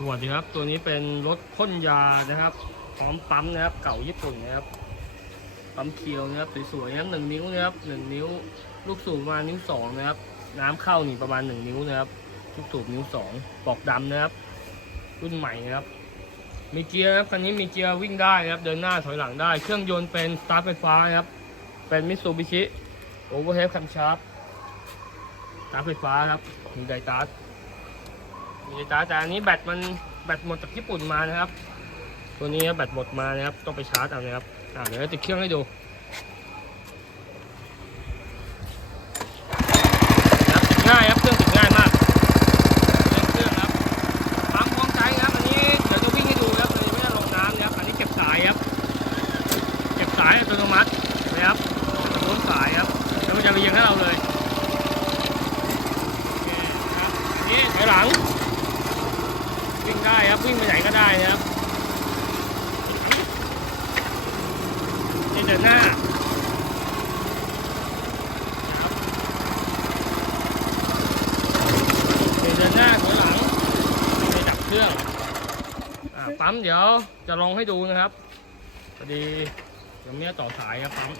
สวัสดีครับ ตัวนี้เป็นรถพ่นยานะครับ พร้อมปั๊มนะครับ เก่าญี่ปุ่นนะครับ ปั๊มเคียวนะครับสวยๆนะครับหนึ่งนิ้วนะครับหนึ่งนิ้ว ลูกสูบประมาณนิ้วสองนะครับ น้ำเข้านี่ประมาณหนึ่งนิ้วนะครับ ลูกสูบนิ้วสองปอกดำนะครับ รุ่นใหม่นะครับ มีเกียร์นะครับคันนี้มีเกียร์วิ่งได้นะครับ เดินหน้าถอยหลังได้ เครื่องยนต์เป็นสตาร์ทไฟฟ้านะครับ เป็นมิตซูบิชิโอเวอร์เฮดคันชาร์ปสตาร์ทไฟฟ้าครับมีไดตาร์ มีไดตาแต่อันนี้แบตมันแบตหมดจากญี่ปุ่นมานะครับ ตัวนี้แบตหมดมานะครับ ต้องไปชาร์จเอานะครับอ่าเดี๋ยวเราติดเครื่องให้ดูนะครับติดง่ายครับเครื่องติดง่ายมากเครื่องครับปั๊มพร้อมใช้ครับอันนี้เดี๋ยวจะวิ่งให้ดูครับอันนี้ไม่ได้ลงน้ำนะครับอันนี้เก็บสายครับเก็บสายอัตโนมัตินะครับจะม้นสายครับแล้วมันจะเรียงให้เราเลยโอเคนะครับอันนี้ถอยหลัง วิ่งได้ครับวิ่งไปไหนก็ได้นะครับนี่เดินหน้าเดินหน้าถอยหลังนี่ดับเครื่องอ่าปั๊มเดี๋ยวจะลองให้ดูนะครับพอดีเดี๋ยวเมียต่อสายครับปั๊ม